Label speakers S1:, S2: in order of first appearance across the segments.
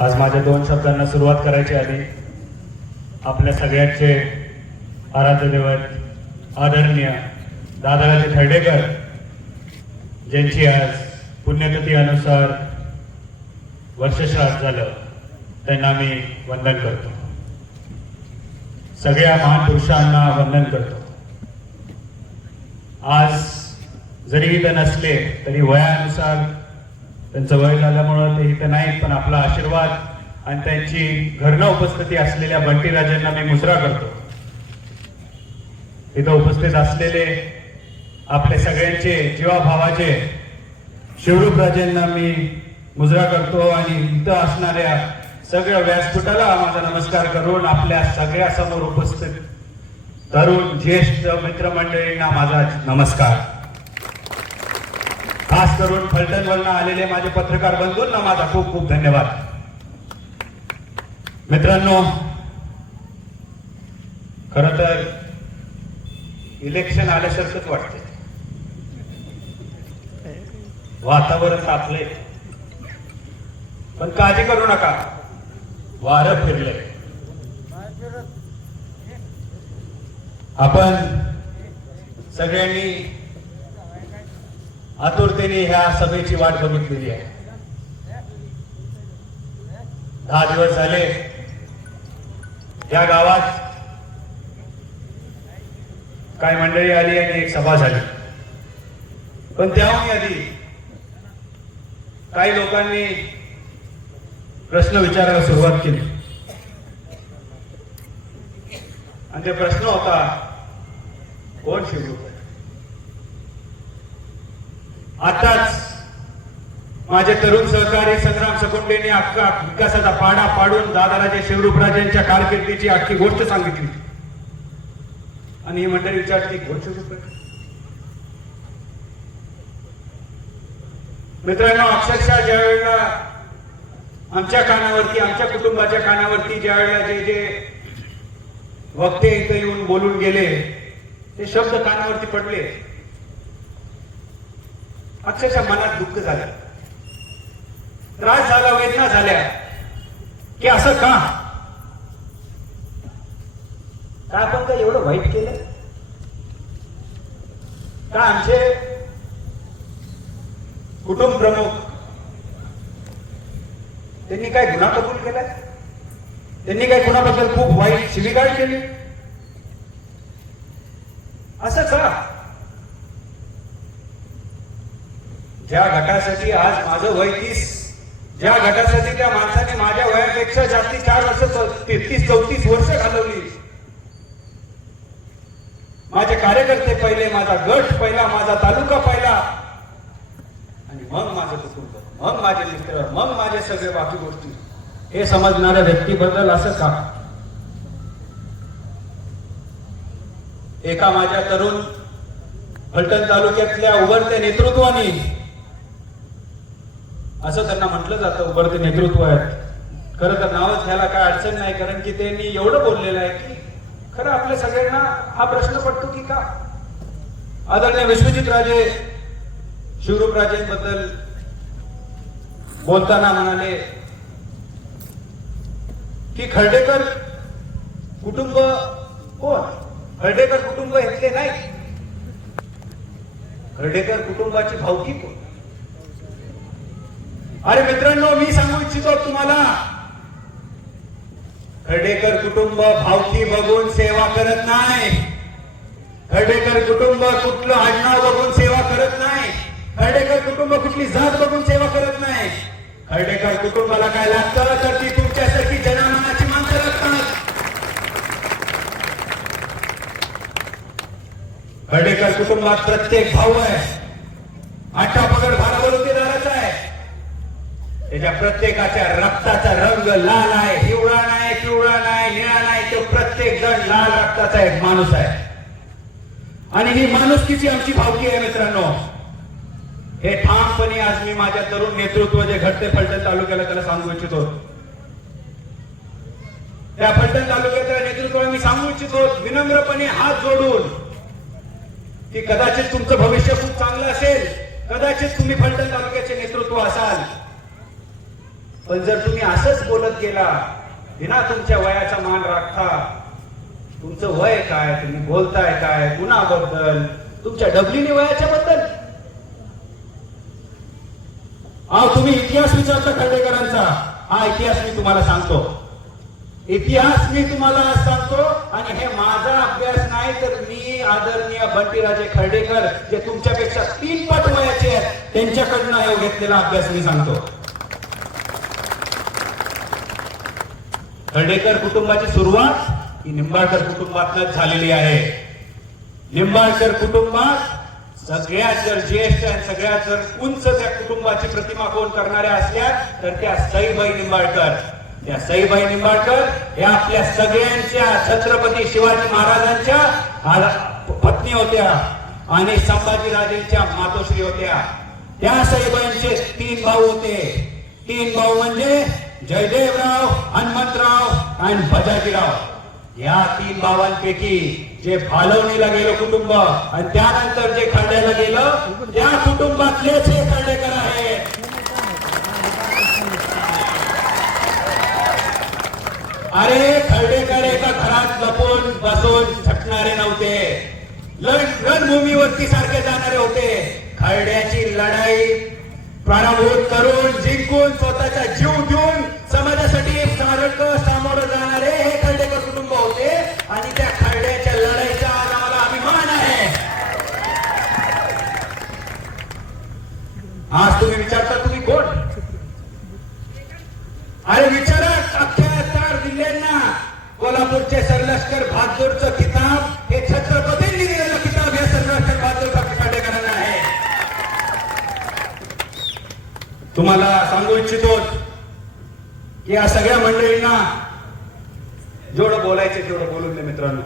S1: आज माझ्या दोन शब्दांना सुरुवात करायची आधी. आपल्या सगळ्यांचे आराध्य दैवत आदरणीय दादाराजे खर्डेकर ज्यांची आज पुण्यतिथी अनुसार वर्षश्राद्ध झालं त्यांना मी वंदन करतो. सगळ्या महान पुरुषांना वंदन करतो. आज जरी इथं नसले तरी वयानुसार त्यांचं वय झाल्यामुळं ते इथं नाहीत पण आपला आशीर्वाद आणि त्यांची घरनं उपस्थिती असलेल्या बंटीराजांना मी मुजरा करतो. इथं उपस्थित असलेले आपले सगळ्यांचे जीवाभावाचे शिवरूप राजेंना मी मुजरा करतो आणि इथं असणाऱ्या सगळ्या व्यासपीठाला माझा नमस्कार करून आपल्या सगळ्या समोर उपस्थित तरुण ज्येष्ठ मित्रमंडळींना माझा नमस्कार. खास करून फलटणवरनं आलेले माझे पत्रकार बंधूंना माझा खूप खूप धन्यवाद. मित्रांनो खर तर इलेक्शन आल्यासारखंच वाटते वातावरण तापले पण काळजी करू नका. वारं फिरलंय. आपण सगळ्यांनी आतुरतेने ह्या सभेची वाट बघितलेली आहे. दहा दिवस झाले. या गावात काय मंडळी आली आणि एक सभा झाली. पण त्याहून आधी काही लोकांनी प्रश्न विचारायला सुरुवात केली. आणि ते प्रश्न होता कोण शिवरूप आताच माझे तरुण सहकारी संग्राम सकुंडेने अख्खा विकासाचा पाडा पाडून दादाराजे शिवरूपराजेंच्या कारकिर्दीची अख्खी गोष्ट सांगितली. आणि ही मंडळी विचारते कोण मित्रांनो अक्षरशः ज्या वेळेला आमच्या कानावरती आमच्या कुटुंबाच्या कानावरती ज्या वेळेला जे जे वक्ते इथं येऊन बोलून गेले ते शब्द कानावरती पडले. अक्षरशः मनात दुःख झालं. त्रास झाला वेदना झाल्या. की असं का? का आपण काय एवढं वाईट केलं? का आमचे कुटुंब प्रमुख त्यांनी काय गुन्हा कबूल केला? त्यांनी काय कुणाबद्दल खूप वाईट शिविगाळ केली असं का ज्या गटासाठी आज माझं वय तीस ज्या गटासाठी त्या माणसाने माझ्या वयापेक्षा जास्ती चार वर्ष तेहतीस चौतीस वर्ष घालवली. माझे कार्यकर्ते पहिले माझा गट पहिला माझा तालुका पहिला. आणि मग माझं कुटुंब मग माझे मित्र मग माझे सगळे बाकी गोष्टी. हे समजणाऱ्या व्यक्तीबद्दल असं का? एका माझ्या तरुण फलटण तालुक्यातल्या उभरत्या नेतृत्वाने असं त्यांना म्हटलं जातं उभरते नेतृत्व आहे. खरं तर नावच घ्यायला काय अडचण नाही कारण की त्यांनी एवढं बोललेलं आहे की खरं आपल्या सगळ्यांना हा प्रश्न पडतो की का? आदरणीय विश्वजित राजे शिवरूप राजेंबद्दल बोलताना म्हणाले की खर्डेकर कुटुंब कोण? खर्डेकर कुटुंब घेतले नाही. खर्डेकर कुटुंबाची भावकी कोण? अरे मित्रांनो मी सांगू इच्छितो तुम्हाला. खर्डेकर कुटुंब भावकी बघून सेवा करत नाही. खर्डेकर कुटुंब कुठलं आडनाव बघून सेवा करत नाही. खर्डेकर कुटुंब कुठली जात बघून सेवा करत नाही. खर्डेकर कुटुंबाला काय लागतं? तर ती तुमच्यासाठी जनामानाची माणसं लागतात. खर्डेकर कुटुंबात प्रत्येक भाऊ आहे. आठा पगड भारावर त्याच्या प्रत्येकाच्या रक्ताचा रंग लाल आहे हिवळा नाही पिवळा नाही निळा नाही तो प्रत्येक जण लाल रक्ताचा एक माणूस आहे. आणि ही माणुसकीची आमची भावकी आहे मित्रांनो. हे ठामपणे आज मी माझ्या तरुण नेतृत्व जे घडते फलटण तालुक्याला त्याला सांगू इच्छितो. त्या फलटण तालुक्याच्या नेतृत्वाला मी सांगू इच्छितो विनम्रपणे हात जोडून. की कदाचित तुमचं भविष्य खूप चांगलं असेल कदाचित तुम्ही फलटण तालुक्याचे नेतृत्व असाल. पण जर तुम्ही असंच बोलत गेला विना तुमच्या वयाचा मान राखता तुमचं वय काय तुम्ही बोलताय काय कुणाबद्दल तुमच्या डबलीने वयाच्या बद्दल हा तुम्ही इतिहास विचारता खंडेकरांचा. हा इतिहास मी तुम्हाला सांगतो. इतिहास मी तुम्हाला आज सांगतो आणि हे माझा अभ्यास नाही तर मी आदरणीय बंटीराजे खर्डेकर जे तुमच्यापेक्षा तीन पट वयाचे आहेत त्यांच्याकडनं हे घेतलेला अभ्यास मी सांगतो. खर्डेकर कुटुंबाची सुरुवात ही निंबाळकर कुटुंबातच झालेली आहे. निंबाळकर कुटुंबात सगळ्यात जर ज्येष्ठ आणि सगळ्यात जर उंच त्या कुटुंबाची प्रतिमा कोण करणाऱ्या असल्या तर त्या सईबाई निंबाळकर. त्या सईबाई निंबाळकर या आपल्या सगळ्यांच्या छत्रपती शिवाजी महाराजांच्या पत्नी होत्या आणि संभाजीराजेंच्या मातोश्री होत्या. त्या सईबाईंचे तीन भाऊ होते. तीन भाऊ म्हणजे जयदेवराव आणि बजाजीराव या तीन भावांपैकी जे फालवणीला गेलं कुटुंब आणि त्यानंतर जे खंड्याला गेलं त्या कुटुंबातलेच हे खंडेकर आहेत. अरे खर्डेकर एका घरात लपून बसून झटणारे नव्हते. रणभूमीवरती सारखे जाणारे होते. खरड्याची लढाई पराभूत करून जिंकून स्वतःचा जीव देऊन समाजासाठी सारखं आज तुम्ही विचारता तुम्ही कोण? अरे विचारा अख्ख्या चार जिल्ह्यांना कोल्हापूरचे सरलष्कर बहादूरचं किताब हे छत्रपतींनी दिलेलं किताब हे सरलष्कर बहादूर खांडेकरांना आहे. तुम्हाला सांगू इच्छितो की या सगळ्या मंडळींना जेवढं बोलायचे तेवढं बोलून दे मित्रांनो.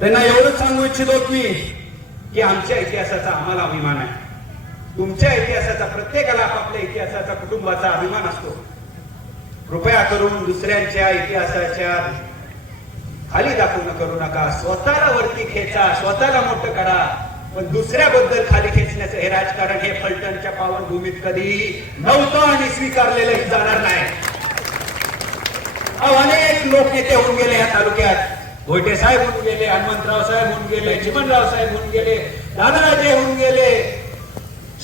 S1: त्यांना एवढंच सांगू इच्छितो मी की आमच्या इतिहासाचा आम्हाला अभिमान आहे. तुमच्या इतिहासाचा प्रत्येकाला आपापल्या इतिहासाचा कुटुंबाचा अभिमान असतो. कृपया करून दुसऱ्यांच्या इतिहासाच्या खाली दाखवणं करू नका. स्वतःला वरती खेचा स्वतःला मोठं करा. पण दुसऱ्याबद्दल खाली खेचण्याचं हे राजकारण हे फलटणच्या पावनभूमीत कधी नव्हतं आणि स्वीकारलेलंही जाणार नाही. अहो, अनेक लोक नेते होऊन गेले या तालुक्यात. गोयटे साहेब होऊन गेले हनुमंतराव साहेब होऊन गेले चिमनराव साहेब होऊन गेले दादाराजे होऊन गेले.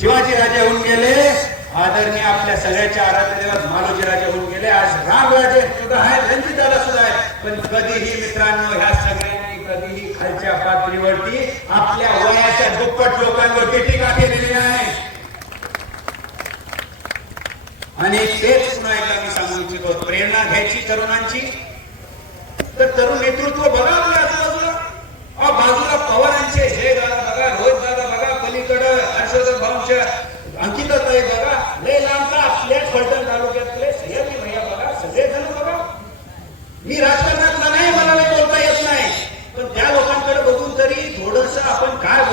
S1: शिवाजी राजे होऊन गेले. आदरणीय आपल्या सगळ्याच्या आराधनेवर मालोजी राजे होऊन गेले. आज रामराजे सुद्धा आहेत रणजिताला सुद्धा आहेत पण कधीही मित्रांनो ह्या सगळ्यांनी कधीही खालच्या पातळीवरती आपल्या वयाच्या दुप्पट लोकांवरती टीका केलेली नाही. आणि तेच पुन्हा एकदा मी सांगू इच्छितो प्रेरणा घ्यायची तरुणांची. तर तरुण नेतृत्व बघा आपल्या आजूबाजूला बाजूला. पवारांचे हे गाव बघा रोहित दादा बघा पलीकडं हर्षवर्धन भाऊंच्या अंकिताताई बघा लय लांबचा आपल्याच फलटण तालुक्यातले सह्याद्री भैया बघा सगळे जण बघा मी राजकारणातला नाही मला नाही बोलता येत नाही पण त्या लोकांकडे बघून तरी थोडस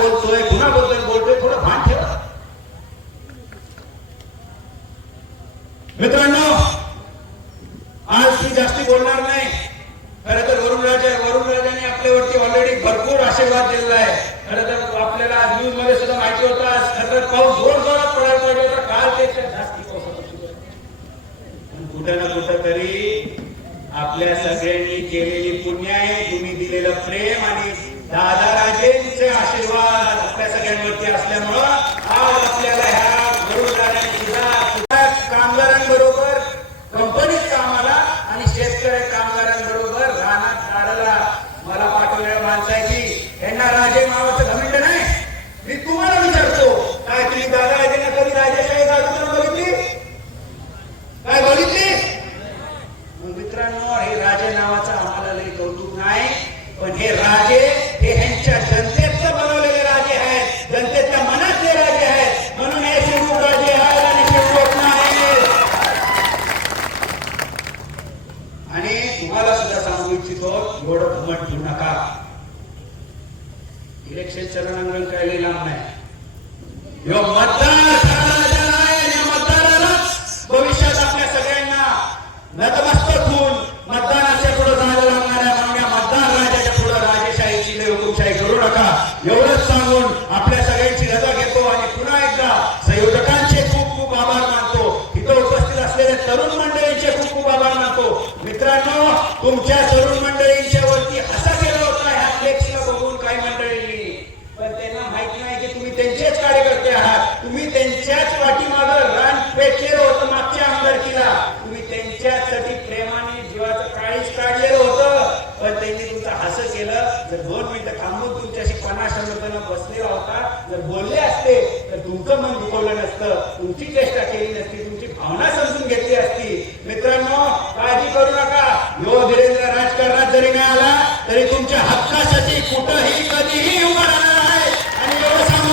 S1: बोलतोय कुणाबद्दल बोलतोय थोडं भान ठेवा. मित्रांनो आज मी जास्ती बोलणार नाही. खरं तर वरुण राजा वरुण राजाने आपल्यावरती ऑलरेडी भरपूर आशीर्वाद दिलेला आहे. खरं तर आपल्याला न्यूजमध्ये सुद्धा माहिती होता खरं तर पाऊस जोर जोरात पडायला पाहिजे होता. काल त्याच्या जास्ती पाऊस पण कुठं ना कुठं तरी आपल्या सगळ्यांनी केलेली पुण्य आहे. तुम्ही दिलेलं प्रेम आपल्या सगळ्यांवरती असल्यामुळं तुमच्या तरुण मंडळींच्या वरती असा केला होता ह्या फ्लेक्सला बघून काही मंडळींनी. पण त्यांना माहिती नाही की तुम्ही त्यांचेच कार्यकर्ते आहात. तुम्ही त्यांच्याच पाठीमागं रान पेटलेलं होतं मागच्या आमदारकीला. तुम्ही त्यांच्यासाठी प्रेमाने जीवाचं काळीच काढलेलं होतं. पण त्यांनी तुमचं हसं केलं. जर दोन मिनिटं थांबून तुमच्याशी पन्नास लोकांना बसलेला होता जर बोलले असते तर तुमचं मन दुखवलं नसतं. तुमची चेष्टा केली नसती तुमची भावना समजून घेतली असती. मित्रांनो काळजी करू नका. यो धीरेंद्र राजकारणात जरी नाही आला तरी तुमच्या हक्कासाठी कुठंही कधीही उभा राहणार आहे. आणि व्यवसाय